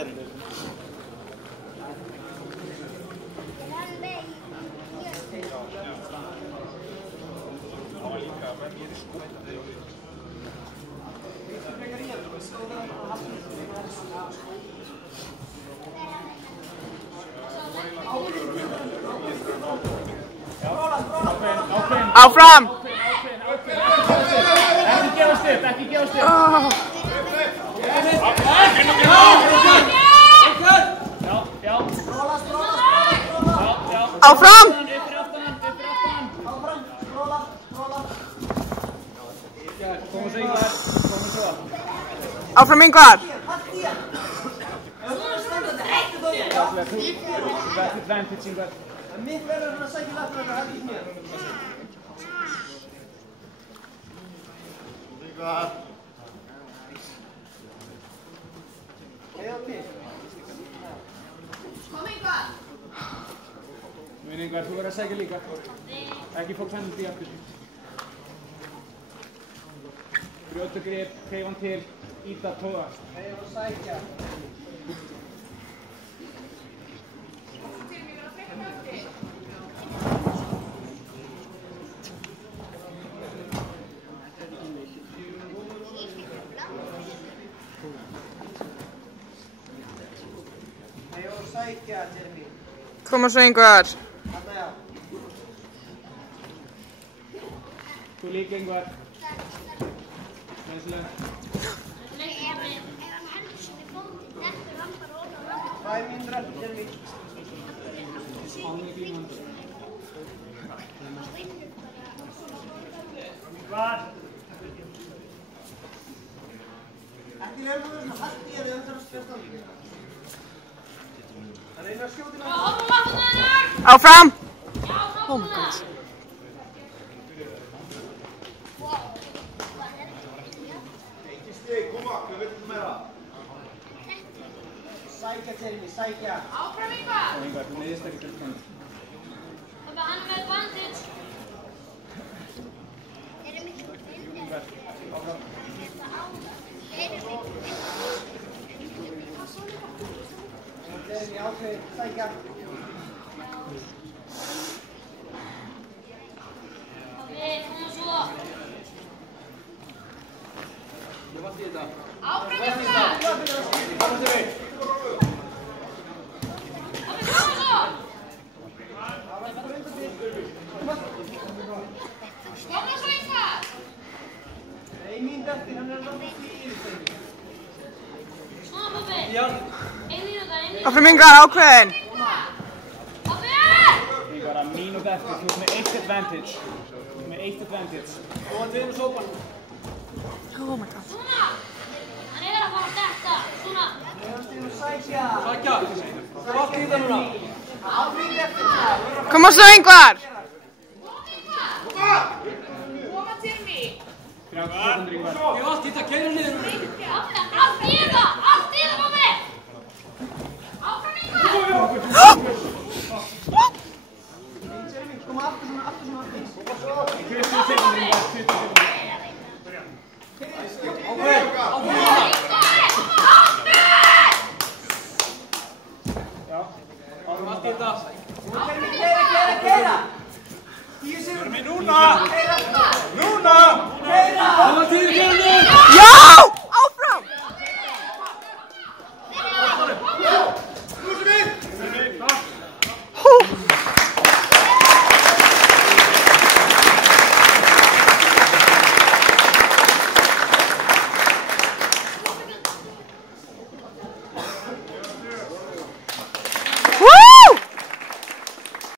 Bjarni. Áfram! Ekki gefast upp, ekki gefast upp. Já. Áfram! Koma svo Ingvar, koma svo. Áfram Ingvar! Advantage Ingvar. Mitt verður að sækja lafna þetta hætti mér. Ingvar. Heiða til. Kom Ingvar. Minn Ingvar, þú verður að sækja líka. Ekki fólk hendur í aftur. Brjótu grip, hreyf hann til, íta, tóða. Heiða að sækja. Sækja, Jeremy. Koma svo Ingvar. Þarna já. Þú líka Ingvar. Næslega. Ef hann heldur sinni fótinn, dettur hann bara ofan á. 5 mínútur eftir, Jeremy. Ánum í þín handur. Ingvar. Ekki lefum við svona hætti að við öllum að skjóta á því. Það reyna að skjóta í náttúrulega. Hórum vatnaðar! Áfram! Já, Oh my god. Ekki stig, koma, hvað viltu meira? Sækja, Jeremy, sækja. Áfram Ingvar! Ingvar, þú neyðist ekki til hann. Pappa, hann er með advantage. Ingvar, áfram. Jeremy, ákveð, sækja. Við, hún svo. Ég vant í þetta. Áfram Ingvar! Pappa, koma svo! Koma svo Ingvar! Ein mínútur eftir, hann er að láta því yfir. Svona pappi! Ein mínúta. Áfram Ingvar, ákveðin! Pappi! Ingvar, að mínútu eftir, þú ert með 1 advantage. Þú ert með 1 advantage. Og hann tegum sópan. Oh my god. Svona! Hann er að fara að detta! Svona! Hann stegum sækja. Sækja. Flott í það núna. 8 mínútur eftir. Koma svo Ingvar! Koma til mig! 30 sekundur Ingvar. Ég vant í þetta, kæra niður. Aflega, af ég það!